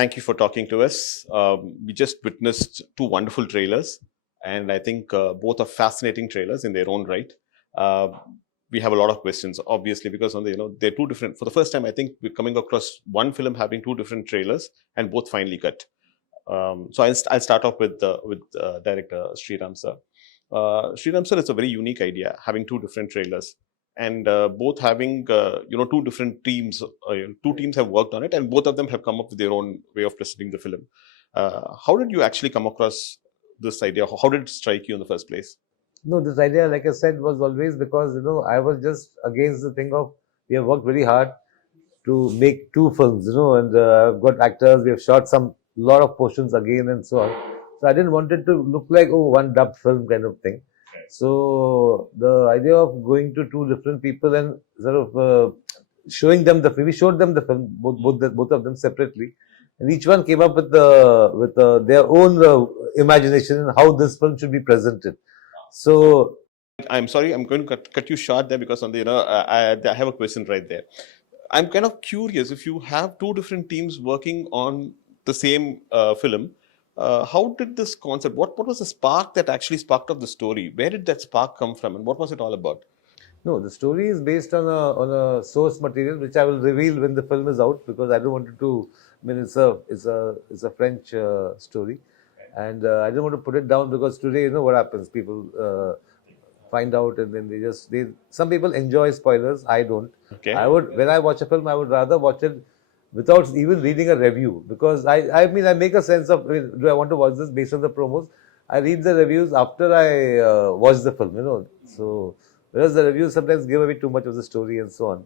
thank you for talking to us. We just witnessed two wonderful trailers, and I think both are fascinating trailers in their own right. Uh, we have a lot of questions, obviously, because they're two different. For the first time, I think we're coming across one film having two different trailers, and both finally cut. So I'll start off with director Sriram sir. Sriram sir, it's a very unique idea having two different trailers, and both having two different teams. Two teams have worked on it, and both of them have come up with their own way of presenting the film. How did you actually come across this idea? How did it strike you in the first place? No, this idea, like I said, was always because, I was just against the thing of we have worked very hard to make two films, and I've got actors, we have shot some lot of portions again and so on. So I didn't want it to look like, one dubbed film kind of thing. So the idea of going to two different people and sort of showing them the film, we showed them the film, both of them separately, and each one came up with their own imagination and how this film should be presented. So I'm sorry, I'm going to cut you short there because I have a question right there. I'm kind of curious, if you have two different teams working on the same film, how did this concept? What was the spark that actually sparked up the story? Where did that spark come from, and what was it all about? no, the story is based on a source material which I will reveal when the film is out, because I don't want it to. I mean, it's a French story, and I don't want to put it down because today, what happens? People find out and then they some people enjoy spoilers. I don't. Okay. When I watch a film, I would rather watch it without even reading a review, because I mean, I make a sense of, do I want to watch this based on the promos? I read the reviews after I watch the film, so whereas the reviews sometimes give away too much of the story and so on.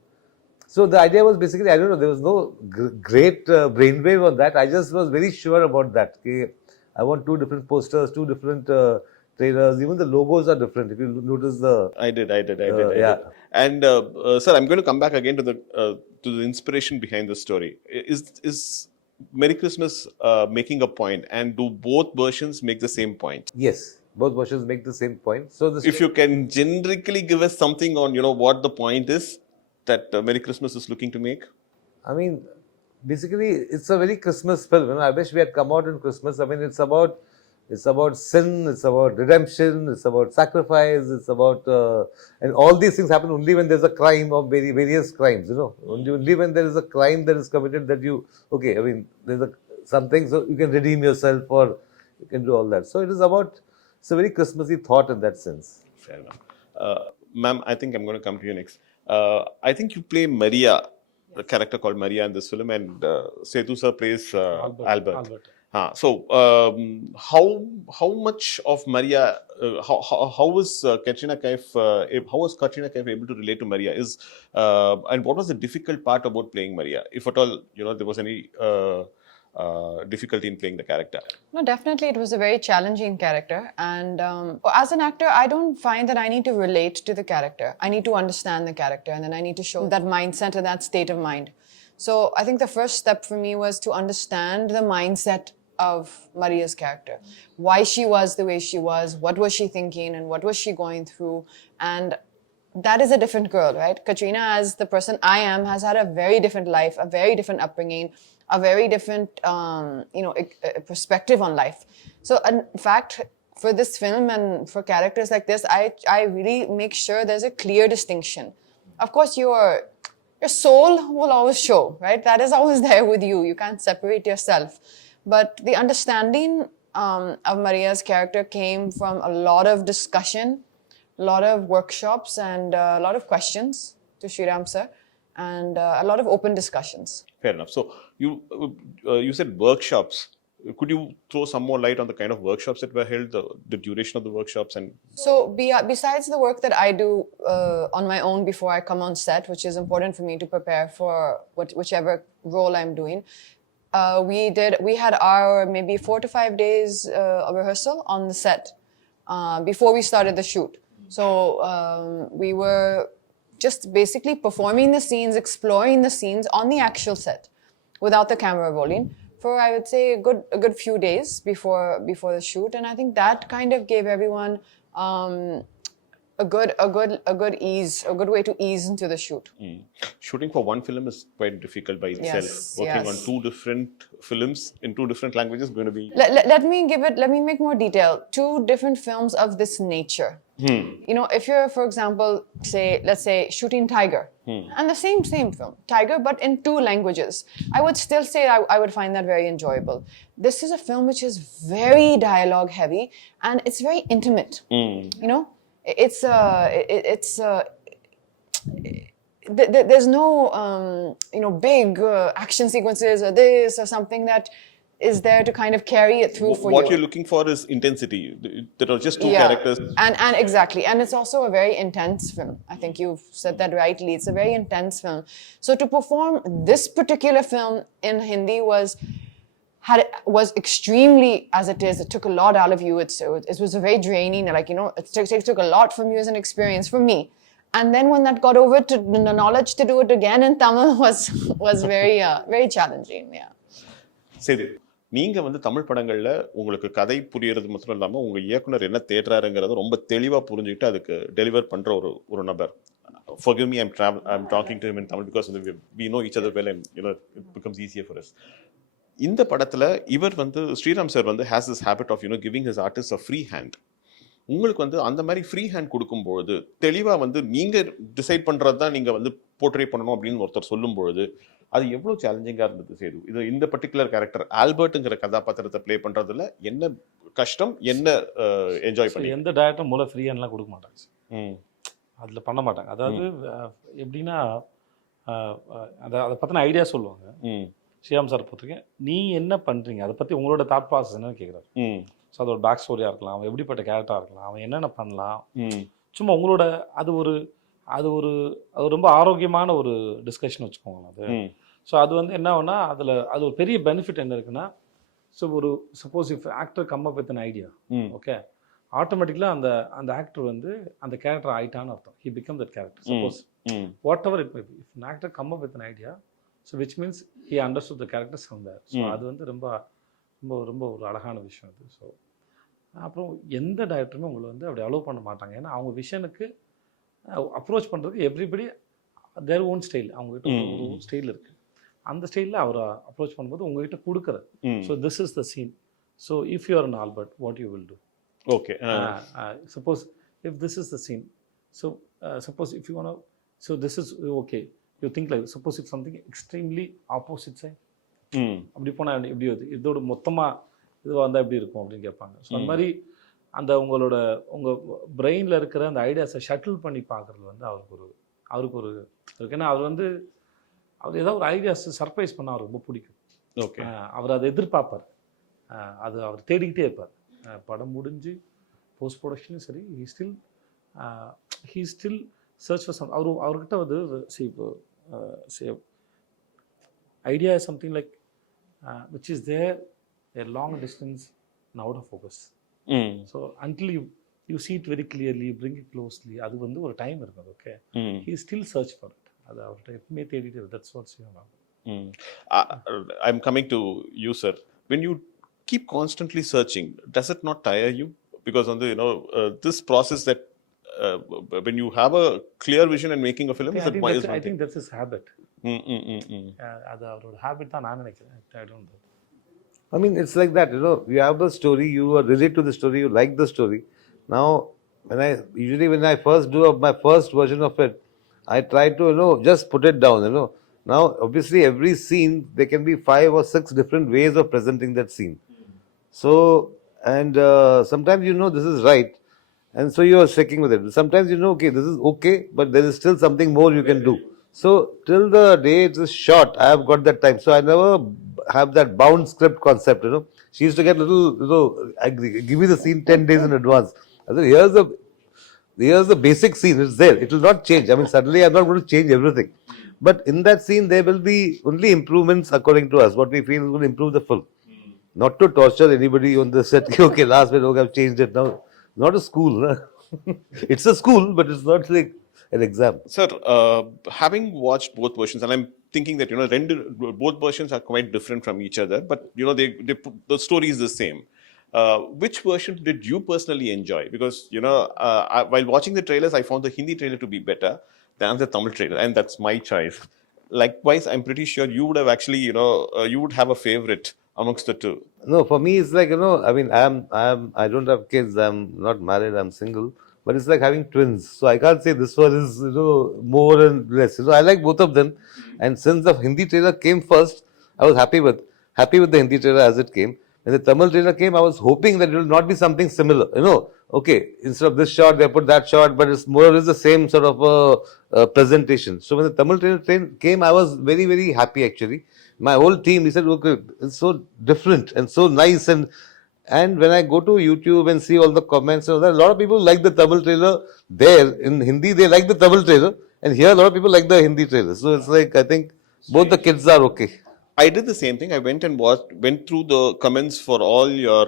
So the idea was basically, I don't know, there was no great brainwave on that. I just was very sure about that. Okay, I want two different posters, two different trailers. Even the logos are different. If you notice I did. And sir, I'm going to come back again to the inspiration behind the story. Is Merry Christmas making a point, and do both versions make the same point? Yes, both versions make the same point. So if you can generically give us something on what the point is that Merry Christmas is looking to make. I mean, basically, it's a very Christmas film. I wish we had come out in Christmas. I mean, it's about sin, it's about redemption, it's about sacrifice, it's about and all these things happen only when there's a crime of various crimes. Only when there is a crime that is committed that I mean, there's something, so you can redeem yourself or you can do all that. So it's a very Christmassy thought in that sense. Fair enough. Ma'am, I think I'm going to come to you next. I think you play Maria, a character called Maria in this film, and Sethu sir plays Albert. So how much of Maria? How was Katrina Kaif? How was Katrina Kaif able to relate to Maria? And what was the difficult part about playing Maria, if at all there was any difficulty in playing the character? No, definitely it was a very challenging character, and as an actor, I don't find that I need to relate to the character. I need to understand the character, and then I need to show that mindset and that state of mind. So I think the first step for me was to understand the mindset of Maria's character, why she was the way she was, what was she thinking, and what was she going through. And that is a different girl, right? Katrina, as the person I am, has had a very different life, a very different upbringing, a very different perspective on life. So in fact, for this film and for characters like this, I really make sure there's a clear distinction. Of course, your soul will always show, right? That is always there with you. You can't separate yourself. But the understanding of Maria's character came from a lot of discussion, a lot of workshops, and a lot of questions to Sriram sir, and a lot of open discussions. Fair enough. So you said workshops. Could you throw some more light on the kind of workshops that were held, the duration of the workshops? And so besides the work that I do on my own before I come on set, which is important for me to prepare for whichever role I'm doing, we had our maybe 4 to 5 days of rehearsal on the set before we started the shoot. So we were just basically performing the scenes, exploring the scenes on the actual set without the camera rolling for, I would say, a good few days before the shoot. And I think that kind of gave everyone a good way to ease into the shoot. Shooting for one film is quite difficult by itself. Yes, Working yes. on two different films in two different languages is going to be. Let me make more detail. Two different films of this nature. You know, if you're, for example, let's say shooting Tiger, and the same film, Tiger, but in two languages, I would still say I would find that very enjoyable. This is a film which is very dialogue heavy, and it's very intimate. You know, there's no big action sequences or this or something that is there to kind of carry it through for you. What you're looking for is intensity. There are just two characters. And exactly. And it's also a very intense film. I think you've said that rightly. It's a very intense film. So to perform this particular film in Hindi was extremely, as it is, it took a lot out of you. It was a very draining, like, you know, it took a lot from you as an experience, from me. And then when that got over, to the knowledge to do it again in Tamil was very challenging. Yeah. சரி, நீங்க வந்து தமிழ் படங்கள்ல உங்களுக்கு கதை புரியறது மட்டும் இல்லாம உங்க இயக்குனர் என்ன தேடுறாருங்கிறத ரொம்ப தெளிவா புரிஞ்சுக்கிட்டு அதுக்கு டெலிவர் பண்ற ஒரு நபர். Forgive me, I'm talking to him in Tamil because we know each other well and you know it becomes easier for us. இந்த படத்துல இவர் வந்து ஸ்ரீராம் சார் வந்து has this habit of giving his artists a free hand. உங்களுக்கு வந்து அந்த மாதிரி free hand கொடுக்கும்பொழுது தெளிவாக வந்து நீங்கள் டிசைட் பண்ணுறது தான் நீங்கள் வந்து போர்ட்ரே பண்ணணும் அப்படின்னு ஒருத்தர் சொல்லும்பொழுது அது எவ்வளோ சேலஞ்சிங்காக இருந்தது சேது? இது இந்த பர்டிகுலர் கேரக்டர் ஆல்பர்ட்டுங்கிற கதாபாத்திரத்தை ப்ளே பண்ணுறதுல என்ன கஷ்டம், என்ன என்ஜாய் பண்ணி? எந்த டேரக்டரும் மூலம் ஃப்ரீ ஹேண்ட்லாம் கொடுக்க மாட்டாங்க, அதில் பண்ண மாட்டாங்க. அதாவது எப்படின்னா அதை பற்றின ஐடியா சொல்லுவாங்க. ஸ்ரீராம் சார் பொறுத்தவரைக்கும் நீ என்ன பண்ணுறீங்க, அதை பற்றி உங்களோட தாட் ப்ராசஸ் என்னன்னு கேட்குறாரு. ஸோ அதோட பேக் ஸ்டோரியாக இருக்கலாம், அவன் எப்படிப்பட்ட கேரக்டராக இருக்கலாம், அவன் என்னென்ன பண்ணலாம், சும்மா உங்களோட அது ரொம்ப ஆரோக்கியமான ஒரு டிஸ்கஷன் வச்சுக்கோங்க அது. ஸோ அது வந்து என்ன ஆகுனா அது ஒரு பெரிய பெனிஃபிட் என்ன இருக்குன்னா, so suppose if actor come up with an idea, okay, ஆட்டோமேட்டிக்கலாக அந்த ஆக்டர் வந்து அந்த கேரக்டர் ஆயிட்டான்னு அர்த்தம். He become that character. Suppose whatever it may be, if an actor come up with an idea, so which means he understood the character somewhere. So அது வந்து ரொம்ப ரொம்ப ரொம்ப ஒரு அழகான விஷயம் அது. ஸோ அப்புறம் எந்த டைரக்டருமே உங்களை வந்து அப்படி அலோவ் பண்ண மாட்டாங்க. ஏன்னா அவங்க விஷனுக்கு அப்ரோச் பண்ணுறதுக்கு எவ்ரிபடி தேர் ஓன் ஸ்டைல், அவங்ககிட்ட ஒரு ஸ்டைல் இருக்குது. அந்த ஸ்டைலில் அவரை அப்ரோச் பண்ணும்போது உங்ககிட்ட கொடுக்குறது. So this is the scene, so if you are an Albert what you will do. Okay, suppose if this is the scene, so suppose if you want, so this is okay, you think like suppose if something extremely opposite side, அப்படி போனால் எப்படி வருது, இதோட மொத்தமாக இதுவாக வந்தால் எப்படி இருக்கும் அப்படின்னு கேட்பாங்க. ஸோ அந்த மாதிரி உங்கள் பிரெயினில் இருக்கிற அந்த ஐடியாஸை ஷட்டில் பண்ணி பார்க்குறது வந்து அவருக்கு ஒரு இருக்கு. ஏன்னா அவர் ஏதாவது ஒரு ஐடியாஸ் சர்ப்ரைஸ் பண்ணால் அவருக்கு ரொம்ப பிடிக்கும். ஓகே, அவர் அதை எதிர்பார்ப்பார், அவர் தேடிக்கிட்டே இருப்பார். படம் முடிஞ்சு போஸ்ட் ப்ரொடக்ஷனும் சரி, he still search for some. அவர்கிட்ட வந்து idea is something like which is there a long distance and out of focus. So until you see it very clearly, you bring it closely, அது வந்து ஒரு time இருக்குது. Okay, he still search for it. அது அவர்கிட்ட எப்பவுமே தேடிட்டு, that's what's you know. I'm coming to you, sir. When you keep constantly searching, does it not tire you? Because on the this process that when you have a clear vision and making a film, I think that's his habit. அது அவரோட habit தான் நான் நினைக்கிறேன். I don't know. I mean, it's like that, you have a story, you are related to the story, you like the story. Now, when I first do my first version of it, I try to, just put it down, Now, obviously, every scene, there can be 5 or 6 different ways of presenting that scene. So, and sometimes this is right, and so you are sticking with it. Sometimes okay, this is okay, but there is still something more you can do. So till the day it is shot, I have got that time. So I never have that bound script concept. She used to get little. Give me the scene 10 days in advance. I said, here's the basic scene. It's there. It will not change. I mean, suddenly I'm not going to change everything. But in that scene, there will be only improvements according to us. What we feel is going to improve the film. Not to torture anybody on the set. Okay, last minute, okay, I've changed it now. Not a school. It's a school, but it's not like an exam. Sir, having watched both versions, and I'm thinking that both versions are quite different from each other, but the story is the same. which version did you personally enjoy? Because, while watching the trailers, I found the Hindi trailer to be better than the Tamil trailer, and that's my choice. Likewise, I'm pretty sure you would have actually, you would have a favorite amongst the two. No, for me, it's like, I mean, I don't have kids. I'm not married. I'm single. But it's like having twins. So I can't say this one is, more and less. I like both of them. And since the Hindi trailer came first, I was happy with the Hindi trailer as it came. When the Tamil trailer came, I was hoping that it will not be something similar. Okay, instead of this shot, they put that shot, but it's more or less the same sort of presentation. So when the Tamil trailer came, I was very, very happy actually. My whole team, he said, okay, it's so different and so nice. And when I go to YouTube and see all the comments, a lot of people like the Tamil trailer there. In Hindi, they like the Tamil trailer. And here, a lot of people like the Hindi trailer. So it's like, I think both the kids are okay. I did the same thing. I went and went through the comments for all your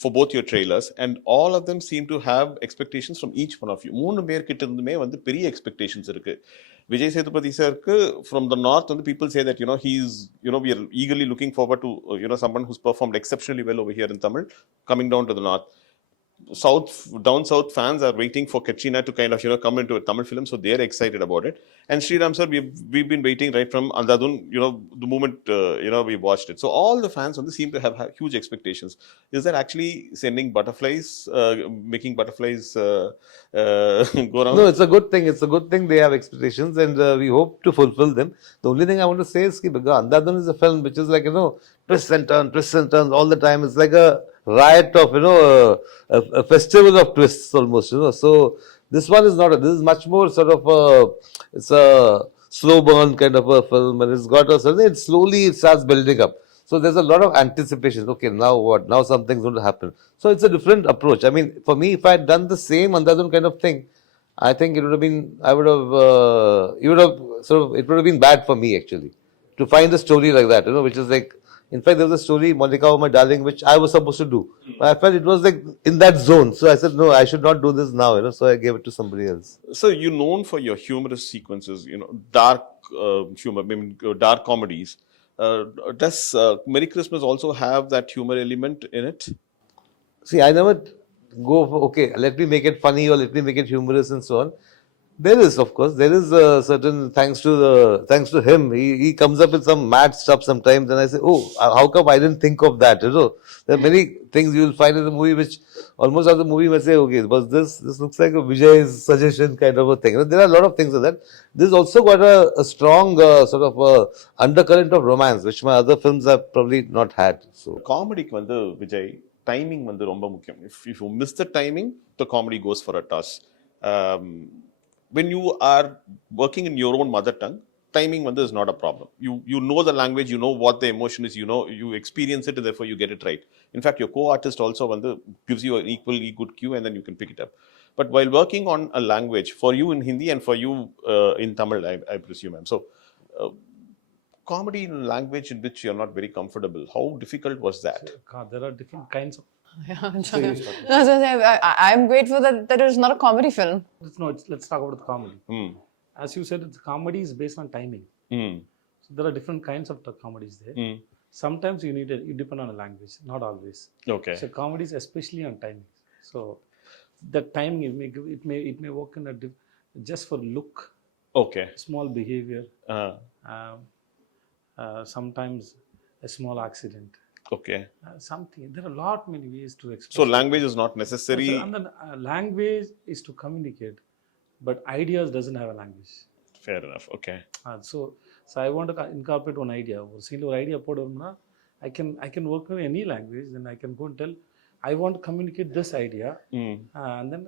for both your trailers, and all of them seem to have expectations from each one of you. மூணு பேர் கிட்ட இருந்துமே வந்து பெரிய expectations இருக்கு. Vijay Sethupathi sir, from the north, and the people say that he's we are eagerly looking forward to someone who's performed exceptionally well over here in Tamil coming down to the north. Down south fans are waiting for Katrina to kind of come into a Tamil film, so they're excited about it. And Sriram sir, we've been waiting right from Andadun, the moment we watched it. So all the fans seem to have huge expectations. Is that actually sending butterflies, making butterflies go around? No, it's a good thing. It's a good thing they have expectations, and we hope to fulfill them. The only thing I want to say is because Andadun is a film which is like twists and turns all the time. It's like a riot of a festival of twists almost. So this one is not. This is much more sort of it's a slow burn kind of a film, and it's got a certain. It slowly starts building up. So there's a lot of anticipation. Okay, now what? Now something's going to happen. So it's a different approach. I mean, for me, if I had done the same Andadun kind of thing, I think it would have been. I would have. It would have been bad for me actually to find a story like that. Which is like. In fact, there was a story, Monica, oh my darling, which I was supposed to do. But I felt it was like in that zone. So I said, no, I should not do this now. So I gave it to somebody else. So you're known for your humorous sequences, dark humor, I mean, dark comedies. Does Merry Christmas also have that humor element in it? See, I never go for, okay, let me make it funny or let me make it humorous and so on. There is, of course, there is a certain thanks to him. He comes up with some mad stuff sometimes, and I say, oh, how come I didn't think of that? There are many things you will find in the movie which almost as the movie may say, okay, but this looks like a Vijay's suggestion kind of a thing. There are a lot of things like that. This also got a strong sort of undercurrent of romance, which my other films have probably not had. So Comedy வந்து Vijay, timing வந்து ரொம்ப முக்கியம். If you miss the timing, the comedy goes for a toss. When you are working in your own mother tongue, timing is not a problem. You know the language, you know what the emotion is, you experience it, and therefore you get it right. In fact, your co-artist also gives you an equally good cue, and then you can pick it up. But while working on a language, for you in Hindi and for you in Tamil, I presume, so comedy in a language in which you're not very comfortable, how difficult was that? There are different kinds of. I'm grateful that it is not a comedy film. Let's talk about the comedy. As you said, the comedy is based on timing. So there are different kinds of comedies there. Sometimes you depend on a language, not always. Okay. So comedies, especially on timing. So the timing it may work in just for look. Okay. Small behavior. Sometimes a small accident. Okay. Something. There are many ways to express. So language is not necessary. And then language is to communicate, but ideas doesn't have a language. Fair enough. Okay. So I want to incorporate one idea. Or single idea போடுறோம்னா I can work in any language. Then I can go and tell I want to communicate this idea. And then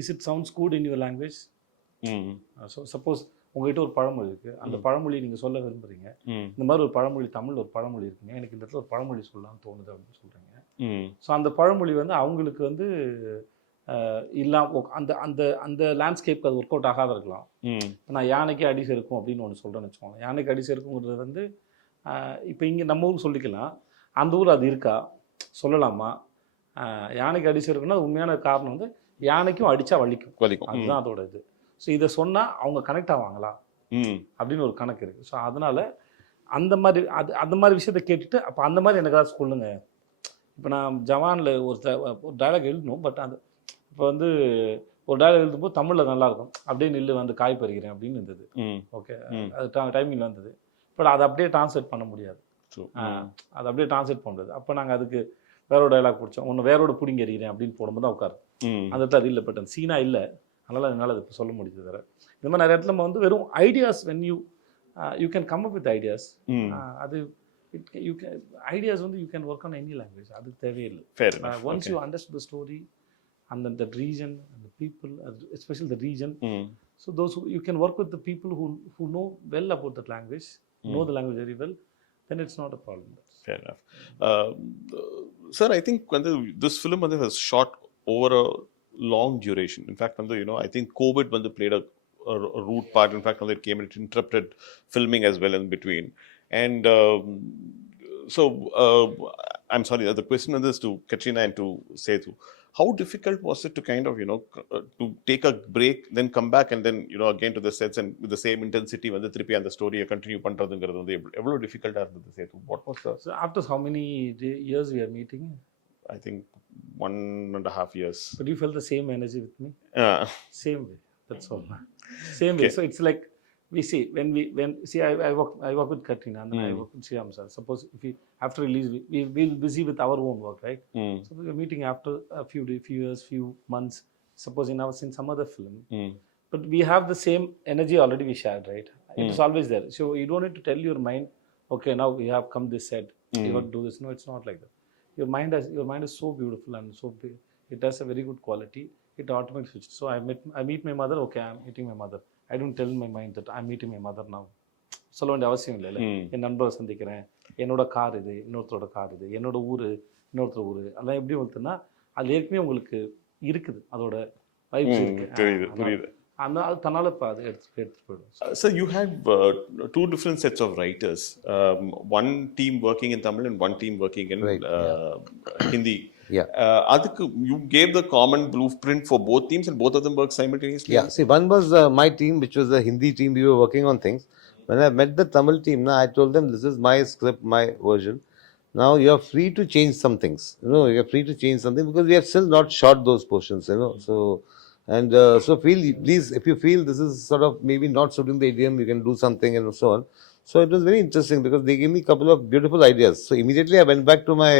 is it sounds good in your language? So suppose உங்ககிட்ட ஒரு பழமொழி இருக்குது, அந்த பழமொழி நீங்கள் சொல்ல விரும்புகிறீங்க, இந்த மாதிரி ஒரு பழமொழி, தமிழ் ஒரு பழமொழி இருக்குங்க, எனக்கு இந்த இடத்துல ஒரு பழமொழி சொல்லலாம்னு தோணுது அப்படின்னு சொல்கிறீங்க. ஸோ அந்த பழமொழி அவங்களுக்கு அந்த அந்த அந்த லேண்ட்ஸ்கேப்க்கு அது ஒர்க் அவுட் ஆகாத இருக்கலாம். நான் யானைக்கு அடி செருக்கும் அப்படின்னு ஒன்று சொல்கிறேன்னு வச்சுக்கோங்க. யானைக்கு அடி செருக்குங்கிறது இப்போ இங்கே நம்ம ஊருக்கு சொல்லிக்கலாம், அந்த ஊர் அது இருக்கா சொல்லலாமா? யானைக்கு அடி செருக்குன்னா உண்மையான காரணம் யானைக்கும் அடித்தா வலிக்கும், அதுதான் அதோட இது. ஸோ இதை சொன்னால் அவங்க கனெக்ட் ஆவாங்களா அப்படின்னு ஒரு கணக்கு இருக்குது. ஸோ அதனால் அந்த மாதிரி விஷயத்தை கேட்டுட்டு அப்போ அந்த மாதிரி எனக்கு ஏதாவது சொல்லுங்க இப்போ நான் ஜவானில் ஒரு டயலாக் எழுதணும், பட் அந்த இப்போ வந்து ஒரு டயலாக் எழுதும்போது தமிழில் நல்லாயிருக்கும், அப்படியே நில்லு வந்து காய் பறிக்கிறேன் அப்படின்னு இருந்தது. ஓகே, அது டைமிங்கில் வந்தது. பட் அதை அப்படியே ட்ரான்ஸ்லேட் பண்ண முடியாது. அதை அப்படியே ட்ரான்ஸ்லேட் பண்ண முடியாது. அப்போ நாங்கள் அதுக்கு வேற ஒரு டயலாக் பிடிச்சோம். ஒன்று வேரோட பிடிங்கி எறிகிறேன் அப்படின்னு போடும்போது தான் உட்காரு. அந்த இடத்துல அது இல்லை, பட் அந்த சீனா இல்லை, அதனால் என்னால் அது இப்போ சொல்ல முடியுது. வேறு இந்த மாதிரி நிறைய இடத்துல நம்ம வந்து வெறும் ideas, when you can come up with ideas. அது யூ கேன் ஐடியாஸ் வந்து you can work on any language, அதுக்கு தேவையில்லை. Once you understand the story and then the region and the people, especially the region. So those who you can work with the people who know well about that language, know the language very well, then it's not a problem. Fair enough. Sir, I think when this film was shot over a long duration. In fact, I think COVID played a root part. In fact, it came and it interrupted filming as well in between. And so I'm sorry, the question on this to Katrina and to Sethu. How difficult was it to kind of, to take a break, then come back and then, again to the sets and with the same intensity when the trippy and the story continue பண்றதுங்கிறது எவ்வளவு டிஃபிகல்ட்டா இருந்தது Setu? What was the... So after how many years we are meeting? I think 1.5 years. But you felt the same energy with me? Same way. That's all. Same way. Okay. So it's like we see I work with Katrina and then I work with Shyam sir. Suppose if we after release we'll busy with our own work, right? So we're meeting after a few years, few months. Suppose in some other film, but we have the same energy already we shared, right? It is always there. So you don't need to tell your mind, okay, now we have come this set, you have to do this. No, it's not like that. Your mind is so beautiful and so big. It has a very good quality. It automatically switches. So I meet my mother. Okay, I'm meeting my mother. I don't tell my mind that I'm meeting my mother now. சொல்ல வேண்டிய அவசியம் இல்லை. என் நண்பரை சந்திக்கிறேன், என்னோட car இது, இன்னொருத்தரோட car இது, என்னோட ஊர், இன்னொருத்தர் ஊர், அதெல்லாம் எப்படி வந்துன்னா அது ஏற்கனவே உங்களுக்கு இருக்குது, அதோட வைப்ஸ் இருக்கு. புரியுது. அது தன்னால இப்போ அது எடுத்துட்டு போயிடும். So you had two different sets of writers. One team working in Tamil and one team working in Hindi. Yeah. You gave the common blueprint for both teams and both of them worked simultaneously? Yeah. See, one was my team, which was the Hindi team. We were working on things. When I met the Tamil team, I told them, this is my script, my version. Now you are free to change some things. You are free to change something because we have still not shot those portions. So please, if you feel this is sort of maybe not suiting the idiom, you can do something and so on. So it was very interesting because they gave me a couple of beautiful ideas. So immediately I went back to my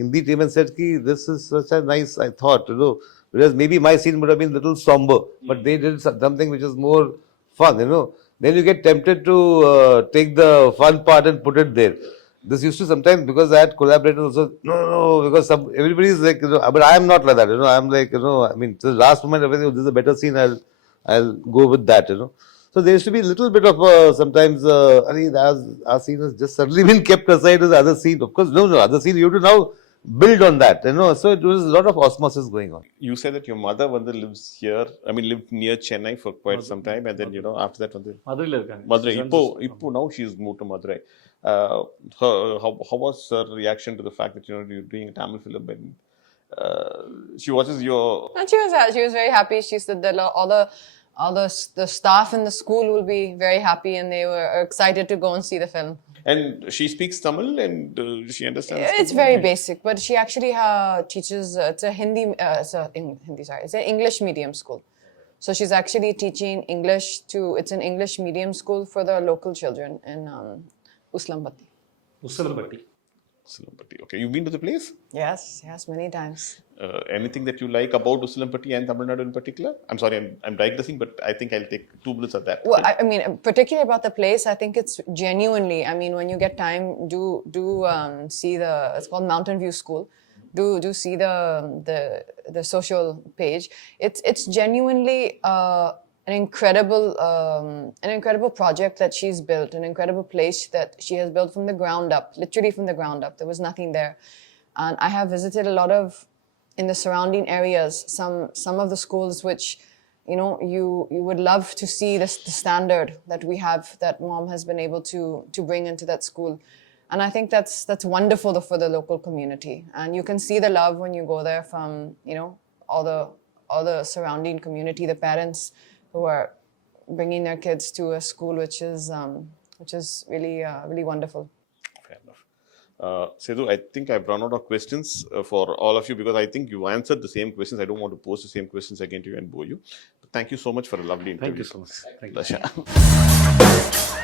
Hindi team and said, this is such a nice, I thought, whereas maybe my scene would have been a little somber, but they did something which is more fun, Then you get tempted to take the fun part and put it there. This used to sometimes, because I had collaborators also, no, because everybody is like, but I am not like that, I'm like, I mean, to the last moment, everything, this is a better scene, I'll go with that, So there used to be a little bit of sometimes, our scene has just suddenly been kept aside as the other scene. Of course, no, other scene, you have to now build on that, So it was a lot of osmosis going on. You said that your mother lives here, lived near Chennai for quite some time, and then, after that, மதுரையில் இருக்காங்க. Madurai. Now she's moved to Madurai. How was her reaction to the fact that, you're doing a Tamil film and she watches your... And she was very happy. She said that all the staff in the school will be very happy and they were excited to go and see the film. And she speaks Tamil and she understands. It's very basic, but she actually teaches. It's a Hindi. It's an English medium school. So she's actually teaching English it's an English medium school for the local children in Uslampati. Uslampati. Okay, you've been to the place? Yes, many times. Anything that you like about Uslampati and Tamil Nadu in particular? I'm sorry, I'm digressing, but I think I'll take 2 minutes of that. Well, I mean, particularly about the place, I think it's genuinely, I mean, when you get time, do see it's called Mountain View School. Do see the social page. It's genuinely an incredible project that she's built, an incredible place that she has built from the ground up, literally from the ground up. There was nothing there. And I have visited a lot of, in the surrounding areas, some of the schools which, you would love to see the standard that we have, that mom has been able to bring into that school. And I think that's wonderful for the local community. And you can see the love when you go there from, all the surrounding community, the parents who are bringing their kids to a school which is really really wonderful. Fair enough. Sethu, I think I've run out of questions for all of you because I think you answered the same questions. I don't want to pose the same questions again to you and bore you. But thank you so much for a lovely interview. Thank you so much. Thank you. Pleasure.